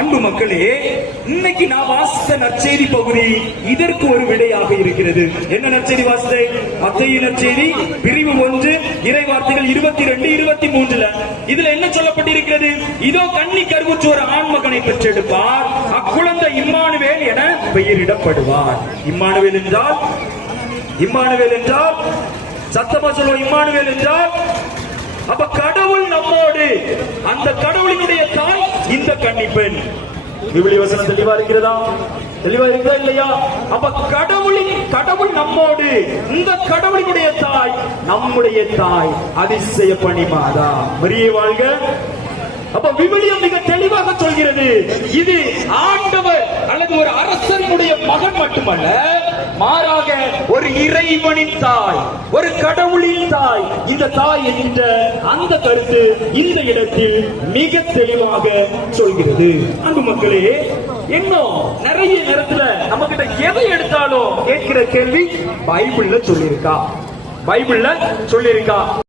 அன்பு மக்களே, இன்னைக்கு நான் வாசித்த நற்செய்தி பகுதி இதற்கு ஒரு விடையாக இருக்கிறது. என்ன நற்செய்தி வாசித்தை? மத்தேயு நற்செய்தி பிரிவு 1 இறை வார்த்தைகள் 22, 23. இதுல என்ன சொல்லப்பட்டிருக்கிறது? இதோ கன்னி கருவுற்ற ஒரு ஆண்மகனை பெற்றெடுப்பார், அக்குழந்தை இம்மானுவேல் என பெயரிடப்படுவார். இம்மானுவேல் என்றால் சத்தமா சொல்லுவோம். இம்மானுவேல் என்றால் அப்ப கடவுள் நம்மோடு. அந்த கடவுளினுடைய தாய் இந்த கன்னிப்பெண். விவிலிய வசனம் தெளிவா இருக்கிறதா? தெளிவா இருக்கா இல்லையா? அப்ப கடவுள் நம்மோடு. இந்த கடவுளினுடைய தாய் நம்முடைய தாய், அதிசய பணிமாதா மரியே வாழ்க. அப்ப விவிலியம் மிக தெளிவாக சொல்கிறது, இது ஆண்டவர் அல்லது ஒரு அரசனுடைய மகன் மட்டுமல்ல, மாறாக ஒரு இறைவனின் தாய், ஒரு கடவுளின் தாய். இந்த தாய் என்கின்ற அந்த கருத்து இந்த இடத்தில் மிக தெளிவாக சொல்கிறது. அன்பு மக்களே, இன்னும் நிறைய நேரத்துல நம்ம கிட்ட எதை எடுத்தாலும் கேட்கிற கேள்வி, பைபிள்ல சொல்லியிருக்கா?